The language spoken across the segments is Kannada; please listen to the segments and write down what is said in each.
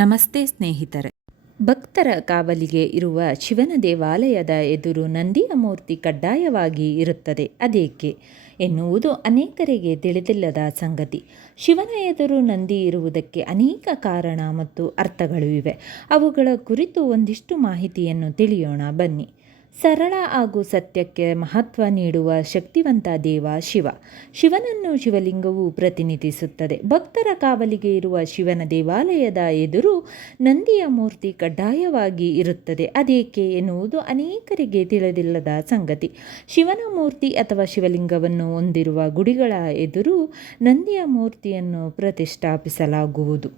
ನಮಸ್ತೆ ಸ್ನೇಹಿತರೆ. ಭಕ್ತರ ಕಾವಲಿಗೆ ಇರುವ ಶಿವನ ದೇವಾಲಯದ ಎದುರು ನಂದಿಯ ಮೂರ್ತಿ ಕಡ್ಡಾಯವಾಗಿ ಇರುತ್ತದೆ. ಅದೇಕೆ ಎನ್ನುವುದು ಅನೇಕರಿಗೆ ತಿಳಿದಿಲ್ಲದ ಸಂಗತಿ. ಶಿವನ ಎದುರು ನಂದಿ ಇರುವುದಕ್ಕೆ ಅನೇಕ ಕಾರಣ ಮತ್ತು ಅರ್ಥಗಳು ಇವೆ. ಅವುಗಳ ಕುರಿತು ಒಂದಿಷ್ಟು ಮಾಹಿತಿಯನ್ನು ತಿಳಿಯೋಣ ಬನ್ನಿ. ಸರಳ ಹಾಗೂ ಸತ್ಯಕ್ಕೆ ಮಹತ್ವ ನೀಡುವ ಶಕ್ತಿವಂತ ದೇವ ಶಿವ. ಶಿವನನ್ನು ಶಿವಲಿಂಗವು ಪ್ರತಿನಿಧಿಸುತ್ತದೆ. ಭಕ್ತರ ಕಾವಲಿಗೆ ಇರುವ ಶಿವನ ದೇವಾಲಯದ ಎದುರು ನಂದಿಯ ಮೂರ್ತಿ ಕಡ್ಡಾಯವಾಗಿ ಇರುತ್ತದೆ. ಅದೇಕೆ ಎನ್ನುವುದು ಅನೇಕರಿಗೆ ತಿಳಿದಿಲ್ಲದ ಸಂಗತಿ. ಶಿವನ ಮೂರ್ತಿ ಅಥವಾ ಶಿವಲಿಂಗವನ್ನು ಹೊಂದಿರುವ ಗುಡಿಗಳ ಎದುರು ನಂದಿಯ ಮೂರ್ತಿಯನ್ನು ಪ್ರತಿಷ್ಠಾಪಿಸಲಾಗುವುದು.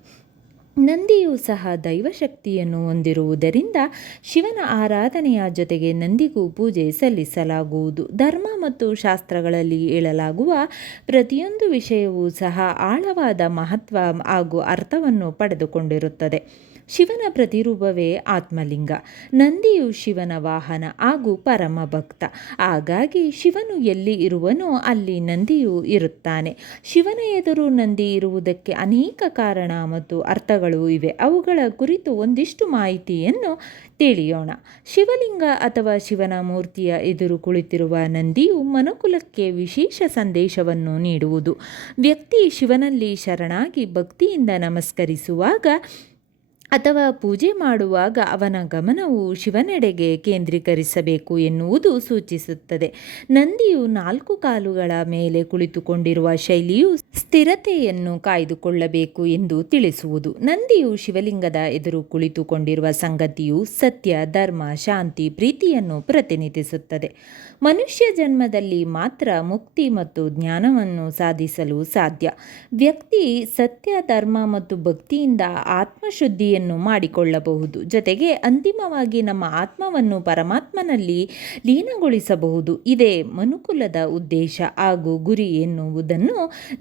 ನಂದಿಯೂ ಸಹ ದೈವಶಕ್ತಿಯನ್ನು ಹೊಂದಿರುವುದರಿಂದ ಶಿವನ ಆರಾಧನೆಯ ಜೊತೆಗೆ ನಂದಿಗೂ ಪೂಜೆ ಸಲ್ಲಿಸಲಾಗುವುದು. ಧರ್ಮ ಮತ್ತು ಶಾಸ್ತ್ರಗಳಲ್ಲಿ ಹೇಳಲಾಗುವ ಪ್ರತಿಯೊಂದು ವಿಷಯವೂ ಸಹ ಆಳವಾದ ಮಹತ್ವ ಹಾಗೂ ಅರ್ಥವನ್ನು ಪಡೆದುಕೊಂಡಿರುತ್ತದೆ. ಶಿವನ ಪ್ರತಿರೂಪವೇ ಆತ್ಮಲಿಂಗ. ನಂದಿಯು ಶಿವನ ವಾಹನ ಹಾಗೂ ಪರಮ ಭಕ್ತ. ಹಾಗಾಗಿ ಶಿವನು ಎಲ್ಲಿ ಇರುವನೋ ಅಲ್ಲಿ ನಂದಿಯೂ ಇರುತ್ತಾನೆ. ಶಿವನ ಎದುರು ನಂದಿ ಇರುವುದಕ್ಕೆ ಅನೇಕ ಕಾರಣ ಮತ್ತು ಅರ್ಥಗಳು ಇವೆ. ಅವುಗಳ ಕುರಿತು ಒಂದಿಷ್ಟು ಮಾಹಿತಿಯನ್ನು ತಿಳಿಯೋಣ. ಶಿವಲಿಂಗ ಅಥವಾ ಶಿವನ ಮೂರ್ತಿಯ ಎದುರು ಕುಳಿತಿರುವ ನಂದಿಯು ಮನುಕುಲಕ್ಕೆ ವಿಶೇಷ ಸಂದೇಶವನ್ನು ನೀಡುವುದು. ವ್ಯಕ್ತಿ ಶಿವನಲ್ಲಿ ಶರಣಾಗಿ ಭಕ್ತಿಯಿಂದ ನಮಸ್ಕರಿಸುವಾಗ ಅಥವಾ ಪೂಜೆ ಮಾಡುವಾಗ ಅವನ ಗಮನವು ಶಿವನೆಡೆಗೆ ಕೇಂದ್ರೀಕರಿಸಬೇಕು ಎನ್ನುವುದು ಸೂಚಿಸುತ್ತದೆ. ನಂದಿಯು 4 ಕಾಲುಗಳ ಮೇಲೆ ಕುಳಿತುಕೊಂಡಿರುವ ಶೈಲಿಯು ಸ್ಥಿರತೆಯನ್ನು ಕಾಯ್ದುಕೊಳ್ಳಬೇಕು ಎಂದು ತಿಳಿಸುವುದು. ನಂದಿಯು ಶಿವಲಿಂಗದ ಎದುರು ಕುಳಿತುಕೊಂಡಿರುವ ಸಂಗತಿಯು ಸತ್ಯ, ಧರ್ಮ, ಶಾಂತಿ, ಪ್ರೀತಿಯನ್ನು ಪ್ರತಿನಿಧಿಸುತ್ತದೆ. ಮನುಷ್ಯ ಜನ್ಮದಲ್ಲಿ ಮಾತ್ರ ಮುಕ್ತಿ ಮತ್ತು ಜ್ಞಾನವನ್ನು ಸಾಧಿಸಲು ಸಾಧ್ಯ. ವ್ಯಕ್ತಿ ಸತ್ಯ, ಧರ್ಮ ಮತ್ತು ಭಕ್ತಿಯಿಂದ ಆತ್ಮಶುದ್ಧಿಯನ್ನು ಮಾಡಿಕೊಳ್ಳಬಹುದು. ಜೊತೆಗೆ ಅಂತಿಮವಾಗಿ ನಮ್ಮ ಆತ್ಮವನ್ನು ಪರಮಾತ್ಮನಲ್ಲಿ ಲೀನಗೊಳಿಸಬಹುದು. ಇದೇ ಮನುಕುಲದ ಉದ್ದೇಶ ಹಾಗೂ ಗುರಿ ಎನ್ನುವುದನ್ನು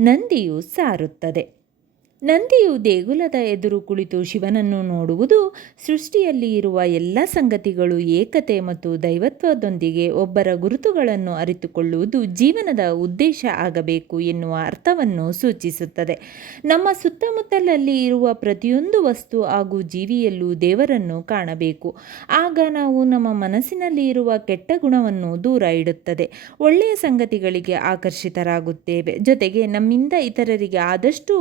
ನಂದಿಯು ಸಾರುತ್ತದೆ. ನಂದಿಯು ದೇಗುಲದ ಎದುರು ಕುಳಿತು ಶಿವನನ್ನು ನೋಡುವುದು ಸೃಷ್ಟಿಯಲ್ಲಿ ಇರುವ ಎಲ್ಲ ಸಂಗತಿಗಳು ಏಕತೆ ಮತ್ತು ದೈವತ್ವದೊಂದಿಗೆ ಒಬ್ಬರ ಗುರುತುಗಳನ್ನು ಅರಿತುಕೊಳ್ಳುವುದು ಜೀವನದ ಉದ್ದೇಶ ಆಗಬೇಕು ಎನ್ನುವ ಅರ್ಥವನ್ನು ಸೂಚಿಸುತ್ತದೆ. ನಮ್ಮ ಸುತ್ತಮುತ್ತಲಲ್ಲಿ ಇರುವ ಪ್ರತಿಯೊಂದು ವಸ್ತು ಹಾಗೂ ಜೀವಿಯಲ್ಲೂ ದೇವರನ್ನು ಕಾಣಬೇಕು. ಆಗ ನಾವು ನಮ್ಮ ಮನಸ್ಸಿನಲ್ಲಿ ಇರುವ ಕೆಟ್ಟ ಗುಣವನ್ನು ದೂರ ಇಡುತ್ತದೆ. ಒಳ್ಳೆಯ ಸಂಗತಿಗಳಿಗೆ ಆಕರ್ಷಿತರಾಗುತ್ತೇವೆ. ಜೊತೆಗೆ ನಮ್ಮಿಂದ ಇತರರಿಗೆ ಆದಷ್ಟು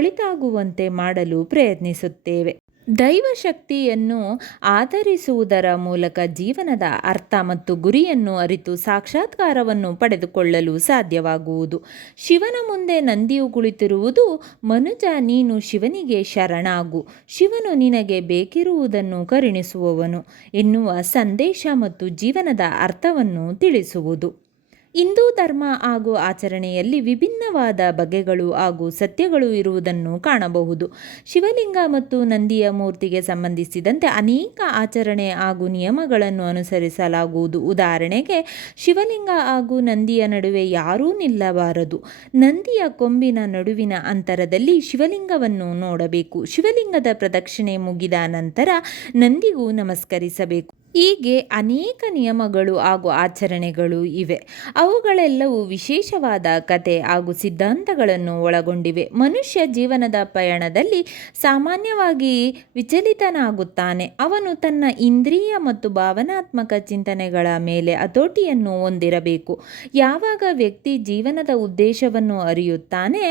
ಒಳಿತಾಗುವಂತೆ ಮಾಡಲು ಪ್ರಯತ್ನಿಸುತ್ತೇವೆ. ದೈವಶಕ್ತಿಯನ್ನು ಆಧರಿಸುವುದರ ಮೂಲಕ ಜೀವನದ ಅರ್ಥ ಮತ್ತು ಗುರಿಯನ್ನು ಅರಿತು ಸಾಕ್ಷಾತ್ಕಾರವನ್ನು ಪಡೆದುಕೊಳ್ಳಲು ಸಾಧ್ಯವಾಗುವುದು. ಶಿವನ ಮುಂದೆ ನಂದಿಯು ಕುಳಿತಿರುವುದು ಮನುಜ, ನೀನು ಶಿವನಿಗೆ ಶರಣಾಗು, ಶಿವನು ನಿನಗೆ ಬೇಕಿರುವುದನ್ನು ಕರುಣಿಸುವವನು ಎನ್ನುವ ಸಂದೇಶ ಮತ್ತು ಜೀವನದ ಅರ್ಥವನ್ನು ತಿಳಿಸುವುದು. ಹಿಂದೂ ಧರ್ಮ ಹಾಗೂ ಆಚರಣೆಯಲ್ಲಿ ವಿಭಿನ್ನವಾದ ಬಗೆಗಳು ಹಾಗೂ ಸತ್ಯಗಳು ಇರುವುದನ್ನು ಕಾಣಬಹುದು. ಶಿವಲಿಂಗ ಮತ್ತು ನಂದಿಯ ಮೂರ್ತಿಗೆ ಸಂಬಂಧಿಸಿದಂತೆ ಅನೇಕ ಆಚರಣೆ ಹಾಗೂ ನಿಯಮಗಳನ್ನು ಅನುಸರಿಸಲಾಗುವುದು. ಉದಾಹರಣೆಗೆ, ಶಿವಲಿಂಗ ಹಾಗೂ ನಂದಿಯ ನಡುವೆ ಯಾರೂ ನಿಲ್ಲಬಾರದು. ನಂದಿಯ ಕೊಂಬಿನ ನಡುವಿನ ಅಂತರದಲ್ಲಿ ಶಿವಲಿಂಗವನ್ನು ನೋಡಬೇಕು. ಶಿವಲಿಂಗದ ಪ್ರದಕ್ಷಿಣೆ ಮುಗಿದ ನಂತರ ನಂದಿಗೂ ನಮಸ್ಕರಿಸಬೇಕು. ಹೀಗೆ ಅನೇಕ ನಿಯಮಗಳು ಹಾಗೂ ಆಚರಣೆಗಳು ಇವೆ. ಅವುಗಳೆಲ್ಲವೂ ವಿಶೇಷವಾದ ಕಥೆ ಹಾಗೂ ಸಿದ್ಧಾಂತಗಳನ್ನು ಒಳಗೊಂಡಿವೆ. ಮನುಷ್ಯ ಜೀವನದ ಪಯಣದಲ್ಲಿ ಸಾಮಾನ್ಯವಾಗಿ ವಿಚಲಿತನಾಗುತ್ತಾನೆ. ಅವನು ತನ್ನ ಇಂದ್ರಿಯ ಮತ್ತು ಭಾವನಾತ್ಮಕ ಚಿಂತನೆಗಳ ಮೇಲೆ ಹತೋಟಿಯನ್ನು ಹೊಂದಿರಬೇಕು. ಯಾವಾಗ ವ್ಯಕ್ತಿ ಜೀವನದ ಉದ್ದೇಶವನ್ನು ಅರಿಯುತ್ತಾನೆ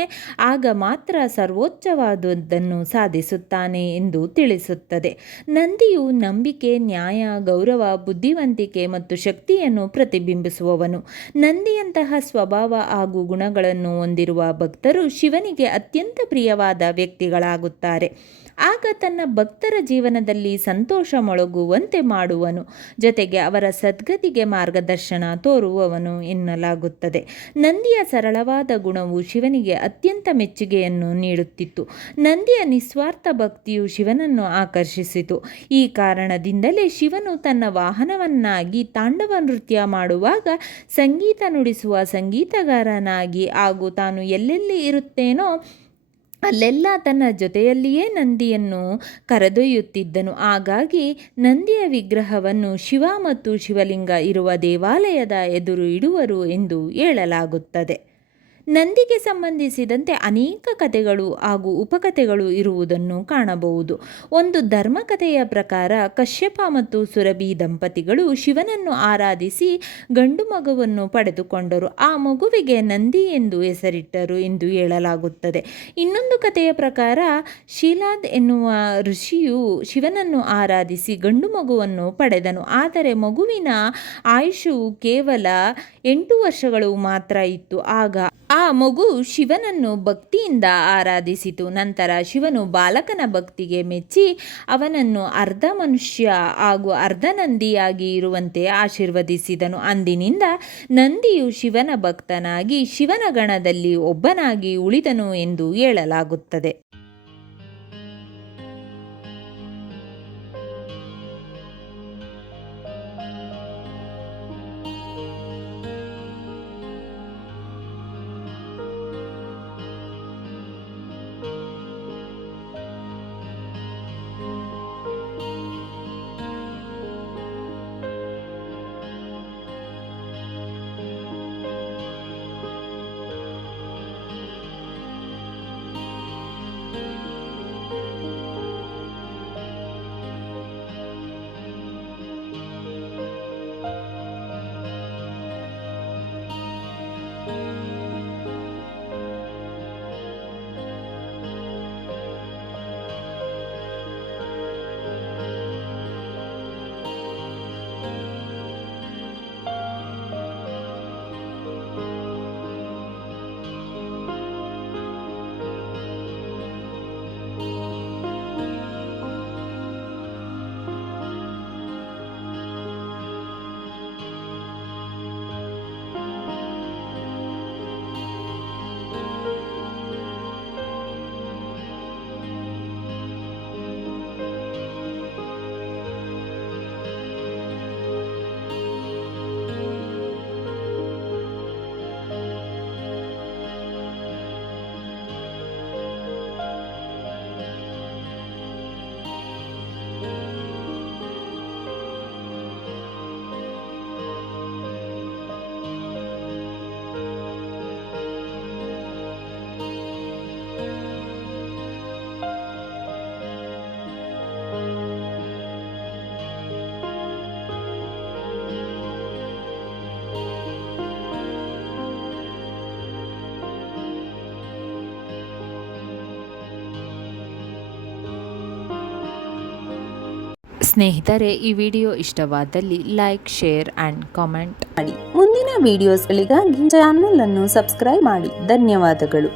ಆಗ ಮಾತ್ರ ಸರ್ವೋಚ್ಚವಾದುದನ್ನು ಸಾಧಿಸುತ್ತಾನೆ ಎಂದು ತಿಳಿಸುತ್ತದೆ. ನಂದಿಯು ನಂಬಿಕೆ, ನ್ಯಾಯ, ಗೌರವ, ಬುದ್ಧಿವಂತಿಕೆ ಮತ್ತು ಶಕ್ತಿಯನ್ನು ಪ್ರತಿಬಿಂಬಿಸುವವನು. ನಂದಿಯಂತಹ ಸ್ವಭಾವ ಹಾಗೂ ಗುಣಗಳನ್ನು ಹೊಂದಿರುವ ಭಕ್ತರು ಶಿವನಿಗೆ ಅತ್ಯಂತ ಪ್ರಿಯವಾದ ವ್ಯಕ್ತಿಗಳಾಗುತ್ತಾರೆ. ಆಗ ತನ್ನ ಭಕ್ತರ ಜೀವನದಲ್ಲಿ ಸಂತೋಷ ಮೊಳಗುವಂತೆ ಮಾಡುವನು. ಜೊತೆಗೆ ಅವರ ಸದ್ಗತಿಗೆ ಮಾರ್ಗದರ್ಶನ ತೋರುವವನು ಎನ್ನಲಾಗುತ್ತದೆ. ನಂದಿಯ ಸರಳವಾದ ಗುಣವು ಶಿವನಿಗೆ ಅತ್ಯಂತ ಮೆಚ್ಚುಗೆಯನ್ನು ನೀಡುತ್ತಿತ್ತು. ನಂದಿಯ ನಿಸ್ವಾರ್ಥ ಭಕ್ತಿಯು ಶಿವನನ್ನು ಆಕರ್ಷಿಸಿತು. ಈ ಕಾರಣದಿಂದಲೇ ಶಿವನು ತನ್ನ ವಾಹನವನ್ನಾಗಿ ತಾಂಡವ ನೃತ್ಯ ಮಾಡುವಾಗ ಸಂಗೀತ ನುಡಿಸುವ ಸಂಗೀತಗಾರನಾಗಿ ಹಾಗೂ ತಾನು ಎಲ್ಲೆಲ್ಲಿ ಇರುತ್ತೇನೋ ಅಲ್ಲೆಲ್ಲ ತನ್ನ ಜೊತೆಯಲ್ಲಿಯೇ ನಂದಿಯನ್ನು ಕರೆದೊಯ್ಯುತ್ತಿದ್ದನು. ಹಾಗಾಗಿ ನಂದಿಯ ವಿಗ್ರಹವನ್ನು ಶಿವ ಮತ್ತು ಶಿವಲಿಂಗ ಇರುವ ದೇವಾಲಯದ ಎದುರು ಇಡುವರು ಎಂದು ಹೇಳಲಾಗುತ್ತದೆ. ನಂದಿಗೆ ಸಂಬಂಧಿಸಿದಂತೆ ಅನೇಕ ಕಥೆಗಳು ಹಾಗೂ ಉಪಕಥೆಗಳು ಇರುವುದನ್ನು ಕಾಣಬಹುದು. ಒಂದು ಧರ್ಮಕಥೆಯ ಪ್ರಕಾರ ಕಶ್ಯಪ ಮತ್ತು ಸುರಭಿ ದಂಪತಿಗಳು ಶಿವನನ್ನು ಆರಾಧಿಸಿ ಗಂಡು ಮಗುವನ್ನು ಪಡೆದುಕೊಂಡರು. ಆ ಮಗುವಿಗೆ ನಂದಿ ಎಂದು ಹೆಸರಿಟ್ಟರು ಎಂದು ಹೇಳಲಾಗುತ್ತದೆ. ಇನ್ನೊಂದು ಕಥೆಯ ಪ್ರಕಾರ ಶೀಲಾದ್ ಎನ್ನುವ ಋಷಿಯು ಶಿವನನ್ನು ಆರಾಧಿಸಿ ಗಂಡು ಮಗುವನ್ನು ಪಡೆದನು. ಆದರೆ ಮಗುವಿನ ಆಯುಷು ಕೇವಲ 8 ವರ್ಷಗಳು ಮಾತ್ರ ಇತ್ತು. ಆಗ ಆ ಮಗು ಶಿವನನ್ನು ಭಕ್ತಿಯಿಂದ ಆರಾಧಿಸಿತು. ನಂತರ ಶಿವನು ಬಾಲಕನ ಭಕ್ತಿಗೆ ಮೆಚ್ಚಿ ಅವನನ್ನು ಅರ್ಧ ಮನುಷ್ಯ ಹಾಗೂ ಅರ್ಧ ನಂದಿಯಾಗಿ ಇರುವಂತೆ ಆಶೀರ್ವದಿಸಿದನು. ಅಂದಿನಿಂದ ನಂದಿಯು ಶಿವನ ಭಕ್ತನಾಗಿ ಶಿವನ ಗಣದಲ್ಲಿ ಒಬ್ಬನಾಗಿ ಉಳಿದನು ಎಂದು ಹೇಳಲಾಗುತ್ತದೆ. ಸ್ನೇಹಿತರೆ, ಈ ವಿಡಿಯೋ ಇಷ್ಟವಾದಲ್ಲಿ ಲೈಕ್, ಶೇರ್ ಆ್ಯಂಡ್ ಕಾಮೆಂಟ್ ಮಾಡಿ. ಮುಂದಿನ ವಿಡಿಯೋಸ್ಗಳಿಗಾಗಿ ಚಾನಲ್ ಅನ್ನು ಸಬ್ಸ್ಕ್ರೈಬ್ ಮಾಡಿ. ಧನ್ಯವಾದಗಳು.